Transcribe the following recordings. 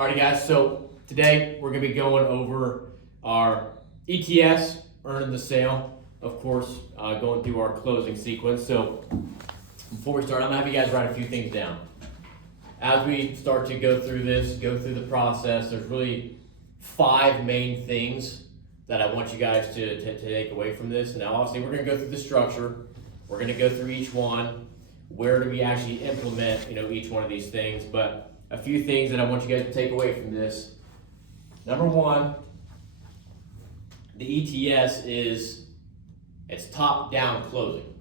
Alrighty guys, so today we're going to be going over our ETS, earning the sale, of course, going through our closing sequence. So before we start, I'm going to have you guys write a few things down. As we start to go through this, go through the process, there's really 5 main things that I want you guys to take away from this. Now obviously we're going to go through the structure, we're going to go through each one, where do we actually implement each one of these things, but a few things that I want you guys to take away from this. Number 1, the ETS it's top-down closing.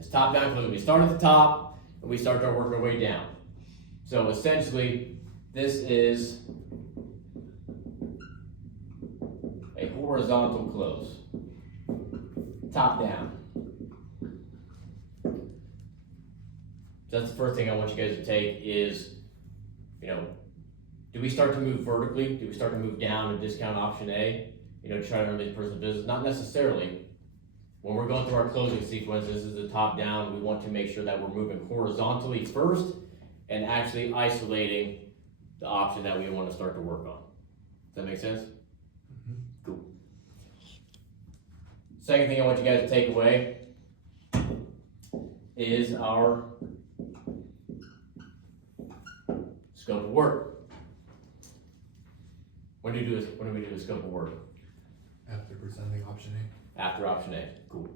It's top-down closing. We start at the top and we start to work our way down. So essentially, this is a horizontal close, top-down. So that's the first thing I want you guys to take is, do we start to move vertically? Do we start to move down and discount option A? To try to earn this person's business? Not necessarily. When we're going through our closing sequence, this is the top down. We want to make sure that we're moving horizontally first and actually isolating the option that we want to start to work on. Does that make sense? Mm-hmm. Cool. Second thing I want you guys to take away is our scope of work. When do we do the scope of work? After presenting option A. After option A. Cool.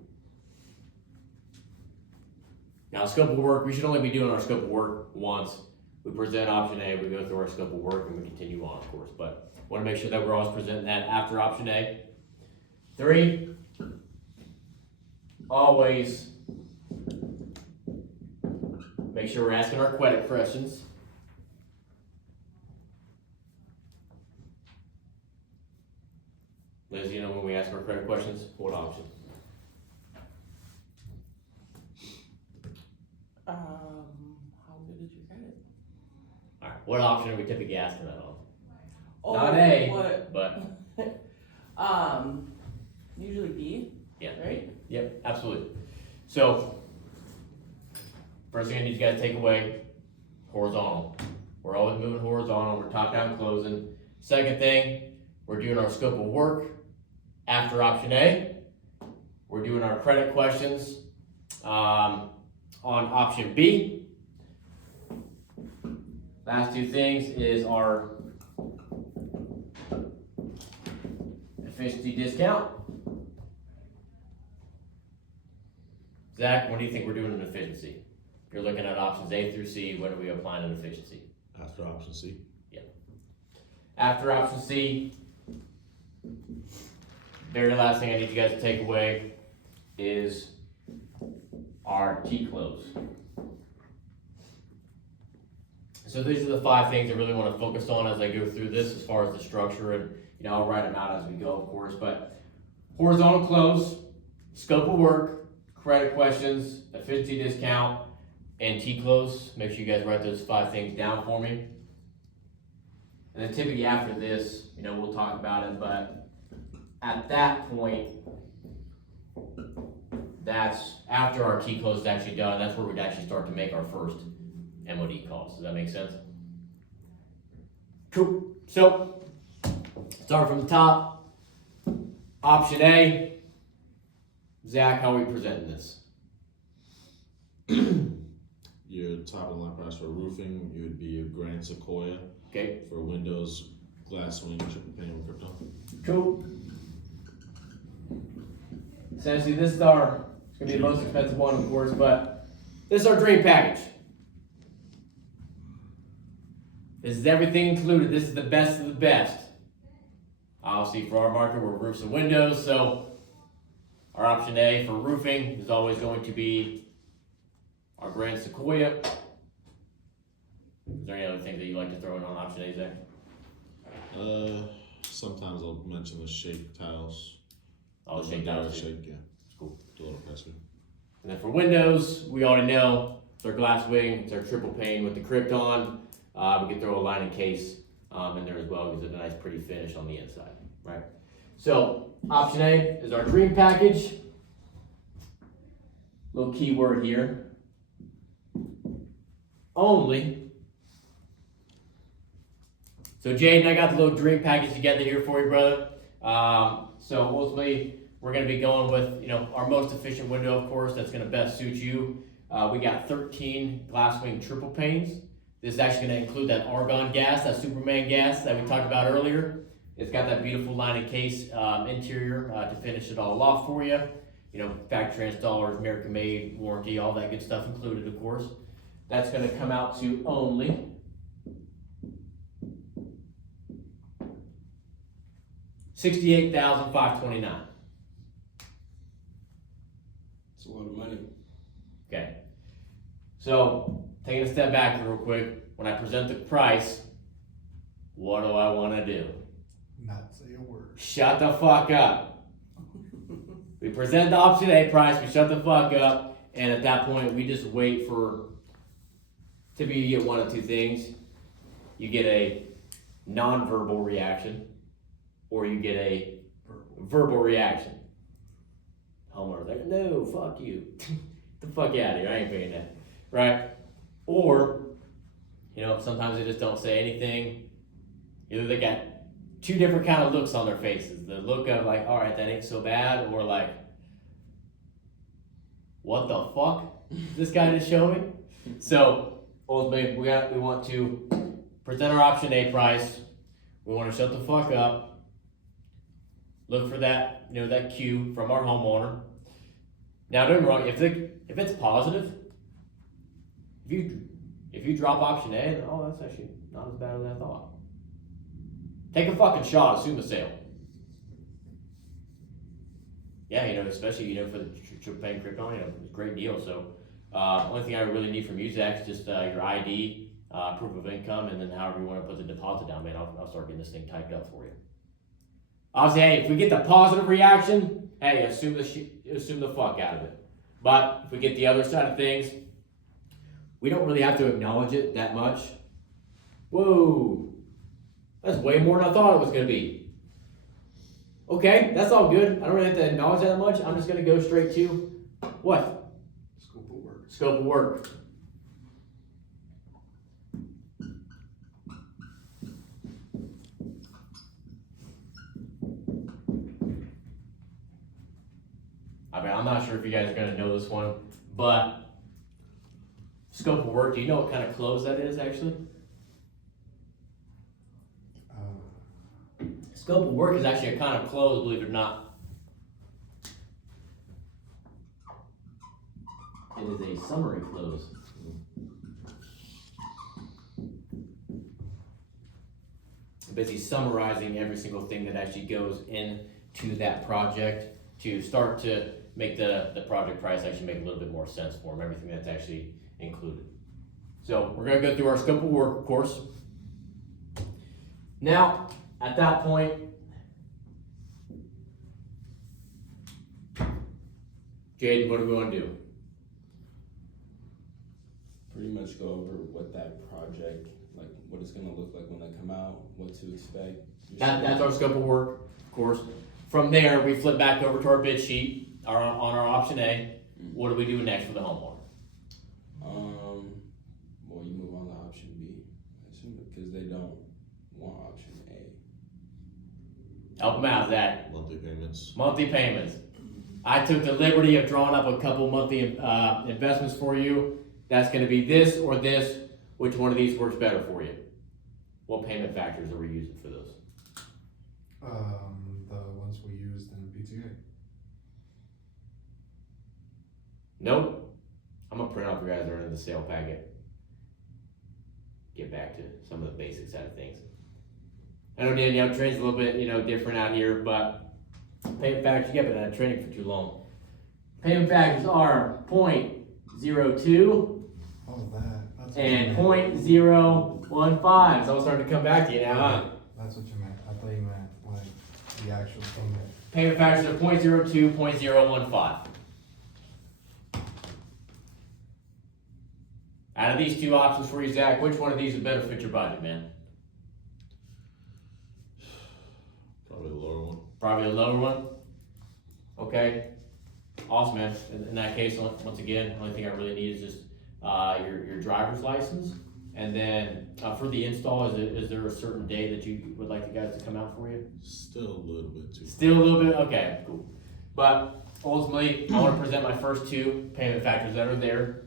Now, scope of work, we should only be doing our scope of work once. We present option A, we go through our scope of work, and we continue on, of course. But want to make sure that we're always presenting that after option A. 3, always make sure we're asking our credit questions. Liz, when we ask our credit questions, what option? How good is your credit? Alright, what option are we typically asking that on? Oh, Not A, what? but Usually B. yeah, Right? Yep, absolutely. So, first thing I need you guys to take away, horizontal. We're always moving horizontal, we're top down closing. Second thing, we're doing our scope of work after option A. We're doing our credit questions on option B. Last 2 things is our efficiency discount. Zach, what do you think we're doing in efficiency? You're looking at options A through C, what are we applying in efficiency? After option C. Yeah. After option C, very last thing I need you guys to take away is our T-close. So these are the 5 things I really want to focus on as I go through this as far as the structure, and I'll write them out as we go, of course. But horizontal close, scope of work, credit questions, efficiency discount, and T-close. Make sure you guys write those 5 things down for me. And then typically after this, we'll talk about it, but at that point, that's after our T-close is actually done, that's where we'd actually start to make our first MOD calls. Does that make sense? Cool. So, start from the top. Option A. Zach, how are we presenting this? Your top of the line price for roofing, you would be a Grand Sequoia. Okay. For windows, glass wing, triple pane with crypto. Cool. Essentially, this is it's gonna be the most expensive one, of course, but this is our dream package. This is everything included. This is the best of the best. Obviously, for our market, we're roofs and windows, so our option A for roofing is always going to be our Grand Sequoia. Is there any other things that you'd like to throw in on option A, Zach? Sometimes I'll mention the shake tiles. Oh, the shake tiles. Shake, yeah. Cool. Do a little pressure. And then for windows, we already know it's our glass wing, it's our triple pane with the Krypton. We can throw a lining case in there as well because it's a nice pretty finish on the inside, right? So option A is our dream package. Little keyword here. Only So Jaden, I got the little drink package together here for you, brother. So ultimately, we're gonna be going with, our most efficient window, of course, that's gonna best suit you. We got 13 glass wing triple panes. This is actually gonna include that argon gas, that Superman gas that we talked about earlier. It's got that beautiful line and case interior to finish it all off for you. Factory installers, American made, warranty, all that good stuff included, of course. That's gonna come out to only $68,529. It's a lot of money. Okay. So taking a step back real quick, when I present the price, what do I want to do? Not say a word. Shut the fuck up. We present the option A price, we shut the fuck up, and at that point we just wait for, typically you get one of two things. You get a non-verbal reaction, or you get a verbal reaction. Homeowner's like, no, fuck you. Get the fuck out of here, I ain't paying that. Right? Or, sometimes they just don't say anything. Either they got two different kind of looks on their faces. The look of like, all right, that ain't so bad, or like, what the fuck is this guy just showed me? So ultimately, we want to present our option A price. We want to shut the fuck up. Look for that, that cue from our homeowner. Now, don't get me wrong. If it's positive, if you drop option A, then, that's actually not as bad as I thought. Take a fucking shot, assume the sale. Yeah, especially, for the triple pane Krypton, it's a great deal. So, only thing I really need from you, Zach, is just your ID, proof of income, and then however you want to put the deposit down, man. I'll start getting this thing typed up for you. Obviously, hey, if we get the positive reaction, hey, assume the fuck out of it. But if we get the other side of things, we don't really have to acknowledge it that much. Whoa, that's way more than I thought it was gonna be. Okay, that's all good. I don't really have to acknowledge that much. I'm just gonna go straight to what? Scope of work. Scope of work. I'm not sure if you guys are going to know this one, but scope of work, do you know what kind of close that is actually? Scope of work is actually a kind of close, believe it or not. It is a summary close. Basically summarizing every single thing that actually goes into that project to start to make the project price actually make a little bit more sense for them, everything that's actually included. So we're gonna go through our scope of work, of course. Now, at that point, Jaden, what do we wanna do? Pretty much go over what that project, like what it's gonna look like when they come out, what to expect. That's our scope of work, of course. From there, we flip back over to our bid sheet, on our option A. What do we do next for the homeowner? Well, you move on to option B, I assume, because they don't want option A. Help them out, Zach. Monthly payments. Monthly payments. I took the liberty of drawing up a couple monthly investments for you. That's gonna be this or this. Which one of these works better for you? What payment factors are we using for those? The ones we used in PTA. Nope. I'm gonna print out for you guys that are in the sale packet. Get back to some of the basic side of things. I know Danielle trains a little bit, different out here, but payment factors, you haven't been training for too long. Payment factors are 0.02 That's and what you meant. 0.015. So I'm starting to come back to you now, huh? That's what you meant. I thought you meant like the actual payment. Payment factors are 0.02, 0.015. Out of these two options for you, Zach, which one of these would better fit your budget, man? Probably the lower one. Probably a lower one. Okay. Awesome, man. In that case, once again, the only thing I really need is just your driver's license And then for the install, is there a certain day that you would like the guys to come out for you? Still a little bit too. Still a little bit, okay, cool. But ultimately, I want to present my first two payment factors that are there.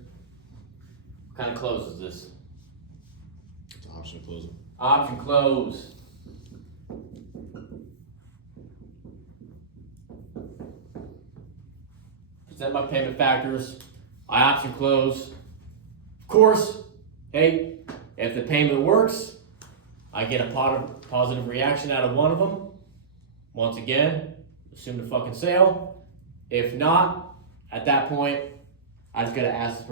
What kind of close is this? It's option closing. Option close. Present my payment factors. I option close. Of course, hey, if the payment works, I get a positive reaction out of one of them. Once again, assume the fucking sale. If not, at that point, I just gotta ask the person